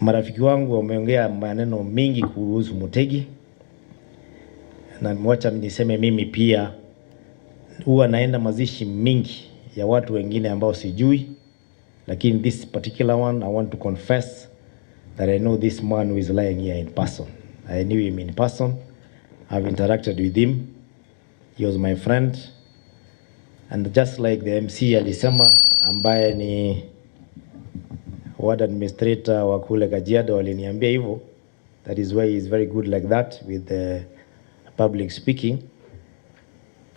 Marafiki wangu wameongea maneno mingi kuhusu Mutegi, na mwacha niseme mimi pia huwa naenda mazishi mingi ya watu wengine ambao sijui, lakini this particular one I want to confess that I know this man who is lying here in person. I knew him in person. I've interacted with him. He was my friend, and just like the MC alisema, ambaye ni ward administrator wa kule Kajiado waliniambia hivyo, that is why he is very good like that with the public speaking.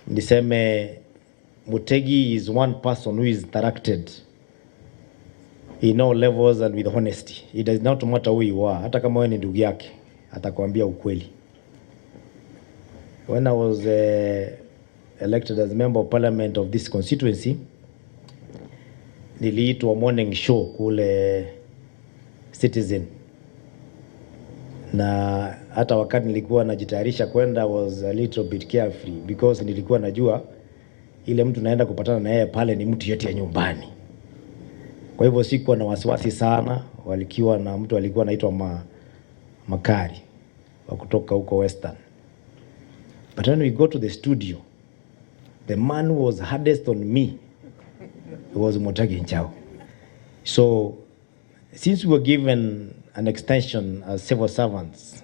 Niseme Mutegi is one person who is interacted in all levels and with honesty. It does not matter who you are. Hata kama wewe ni ndugu yake, atakwambia ukweli. When I was elected as member of parliament of this constituency, niliitwa morning show kule Citizen, na hata wakati nilikuwa najitayarisha kwenda was a little bit carefree because nilikuwa najua ile mtu naenda kupatana na yeye pale ni mtu yetu ya nyumbani. Kwa hivyo sikuwa na wasiwasi sana. Walikiwa na mtu alikuwa anaitwa Makari wa kutoka huko Western. But when we go to the studio, the man who was hardest on me was Mutegi Njau. So since we were given an extension as civil servants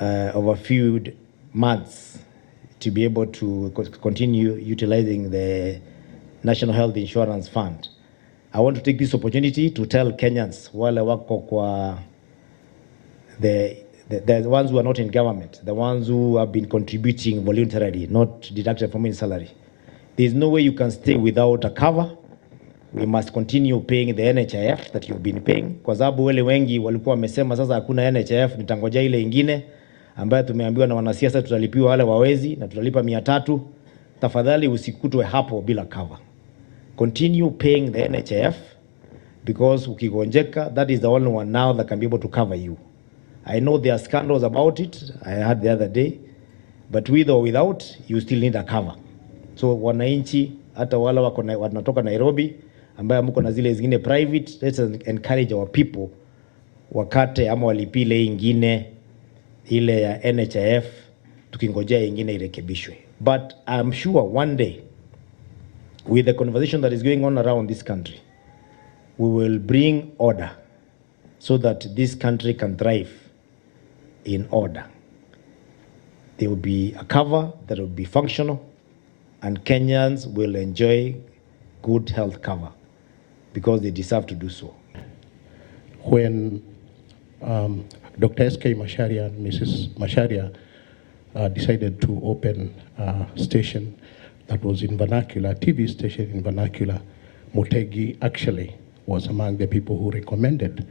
of a few months to be able to continue utilizing the National Health Insurance Fund, I want to take this opportunity to tell Kenyans wale wako kwa the ones who are not in government, the ones who have been contributing voluntarily, not deducted from any salary. There's no way you can stay without a cover. We must continue paying the NHIF that you've been paying. Kwa sababu wale wengi walikuwa wamesema sasa hakuna NHIF, nitangojea ile ingine ambayo tumeambiwa na wanasiasa tutalipiwa wale wawezi na tutalipa 300. Tafadhali usikutwe hapo bila cover. Continue paying the NHIF because ukigonjeka, that is the only one now that can be able to cover you. I know there are scandals about it, I heard the other day, but with or without, you still need a cover. So wananchi, hata wala wanatoka Nairobi, ambaye mko na zile zingine private, let's encourage our people wakate ama walipile ingine ile ya NHIF, tukingojea ingine irekebishwe. But I'm sure one day, with the conversation that is going on around this country, we will bring order so that this country can thrive in order. There will be a cover that will be functional, and Kenyans will enjoy good health cover because they deserve to do so. When Dr. S.K. Macharia and Mrs. Macharia decided to open a station that was in vernacular, TV station in vernacular, Mutegi actually was among the people who recommended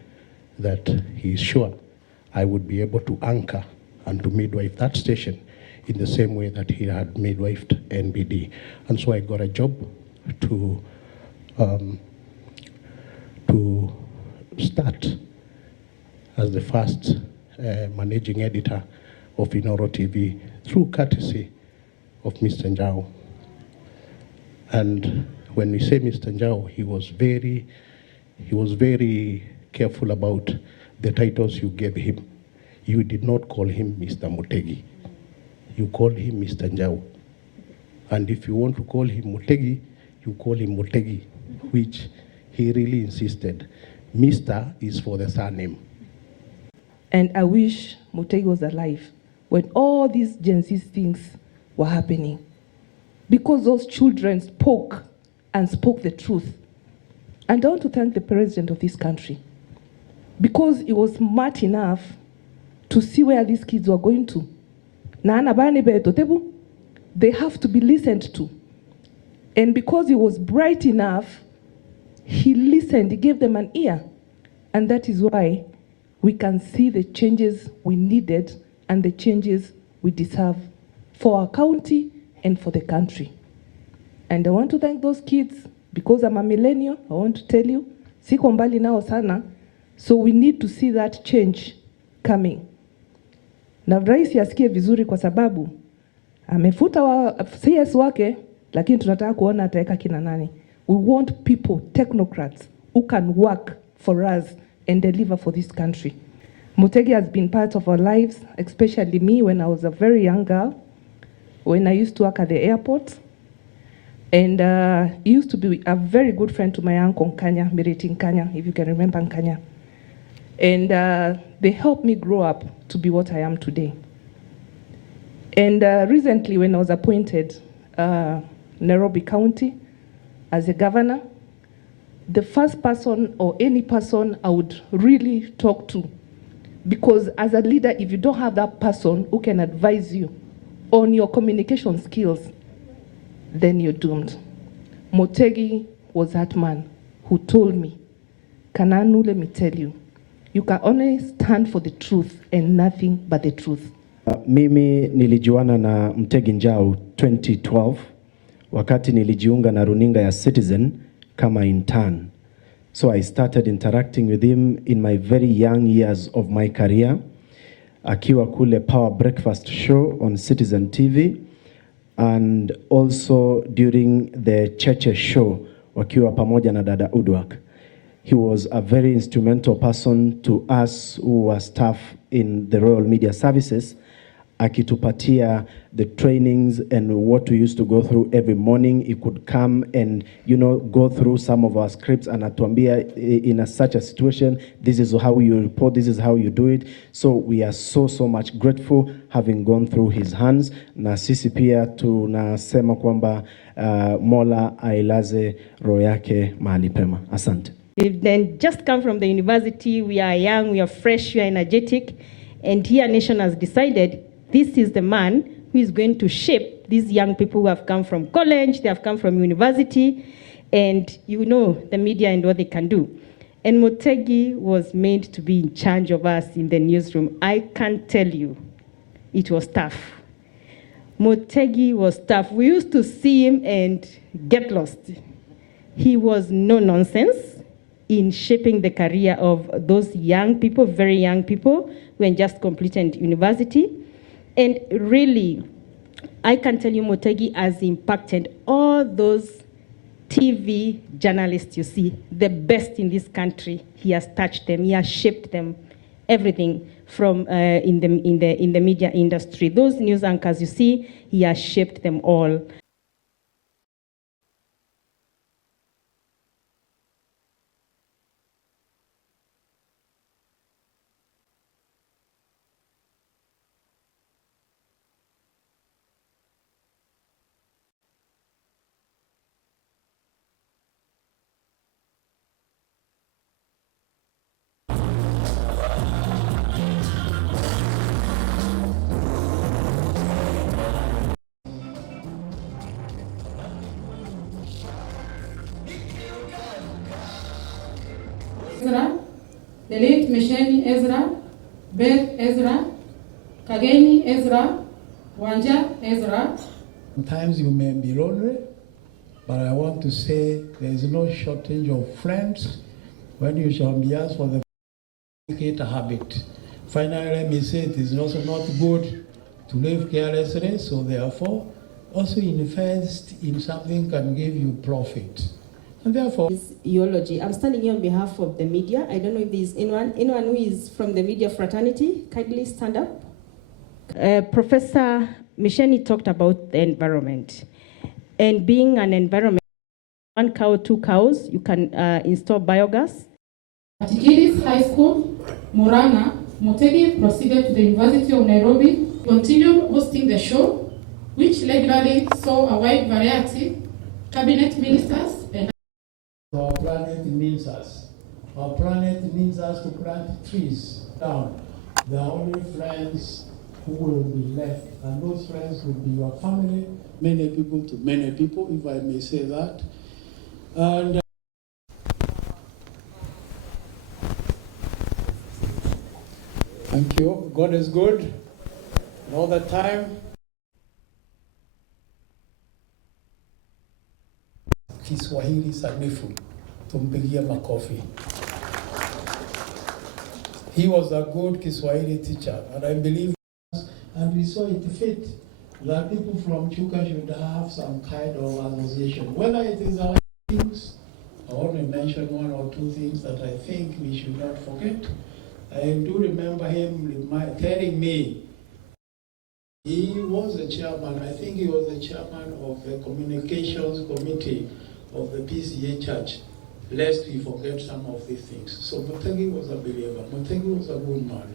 that he is sure I would be able to anchor and to midwife that station in the same way that he had midwifed NBD. And so I got a job to start as the first managing editor of Inoro TV through courtesy of Mr. Njau. And when we say Mr. Njau, he was very careful about the titles you gave him. You did not call him Mr. Mutegi. You called him Mr. Njau. And if you want to call him Mutegi, you call him Mutegi, which he really insisted. Mr. is for the surname. And I wish Mutegi was alive when all these Gen Z things were happening. Because those children spoke the truth. And I want to thank the president of this country, because he was smart enough to see where these kids were going to. They have to be listened to. And because he was bright enough, he listened, he gave them an ear. And that is why we can see the changes we needed and the changes we deserve for our county and for the country. And I want to thank those kids, because I'm a millennial. I want to tell you, siko mbali nao sana. So we need to see that change coming. Na rais asikie vizuri kwa sababu amefuta CS wake, lakini tunataka kuona ataweka kina nani. We want people, technocrats, who can work for us and deliver for this country. Mutegi has been part of our lives, especially me when I was a very young girl, when I used to work at the airport. And he used to be a very good friend to my uncle Nkanya, Miriti Nkanya, if you can remember Nkanya. And they helped me grow up to be what I am today. And recently, when I was appointed Nairobi County as a governor, the first person or any person I would really talk to, because as a leader, if you don't have that person who can advise you on your communication skills, then you're doomed. Mutegi was that man who told me, Kananu, let me tell you, you can only stand for the truth and nothing but the truth. Mimi nilijuana na Mutegi Njau 2012 wakati nilijiunga na runinga ya Citizen kama intern. So I started interacting with him in my very young years of my career. Akiwa kule Power Breakfast Show on Citizen TV, and also during the Cheche Show wakiwa pamoja na dada Udwak. He was a very instrumental person to us who were staff in the Royal Media Services, akitupatia the trainings and what we used to go through every morning. He could come and, go through some of our scripts and atuambia in such a situation, this is how you report, this is how you do it. So we are so much grateful having gone through his hands. Na sisi pia tunasema kwamba Mola ailaze roho yake mahali pema. Asante. We've then just come from the university. We are young, we are fresh, we are energetic. And here Nation has decided this is the man who is going to shape these young people who have come from college, they have come from university, and the media and what they can do. And Mutegi was made to be in charge of us in the newsroom. I can't tell you, it was tough. Mutegi was tough. We used to see him and get lost. He was no nonsense in shaping the career of those young people, very young people who had just completed university. And really, I can tell you Mutegi has impacted all those TV journalists you see, the best in this country. He has touched them, he has shaped them, everything from in the media industry. Those news anchors you see, he has shaped them all. Ezra, the late Mesheni Ezra, Beth Ezra, Kageni Ezra, Wanja Ezra. Sometimes you may be lonely, but I want to say there is no shortage of friends when you shall be asked for the a habit. Finally, let me say it is also not good to live carelessly, so therefore, also invest in something can give you profit. And therefore, eulogy. I'm standing here on behalf of the media. I don't know if there's anyone who is from the media fraternity. Kindly stand up. Professor Misheni talked about the environment. And being an environment, 1 cow, 2 cows, you can install biogas. At Gidis High School, Murang'a, Mutegi proceeded to the University of Nairobi, continued hosting the show, which regularly saw a wide variety, cabinet ministers, and our planet needs us. Our planet needs us to plant trees down. There are only friends who will be left, and those friends will be your family, many people to many people, if I may say that. And thank you. God is good, and all the time. Kiswahili sanifu, tumpigie makofi. He was a good Kiswahili teacher, and I believe, and we saw it fit that people from Chuka should have some kind of association, whether it is our things I want to mention one or two things that I think we should not forget. I do remember him telling me he was the chairman, I think he was the chairman of the communications committee of the PCA church, lest we forget some of these things. So Mutegi was a believer. Mutegi was a good man.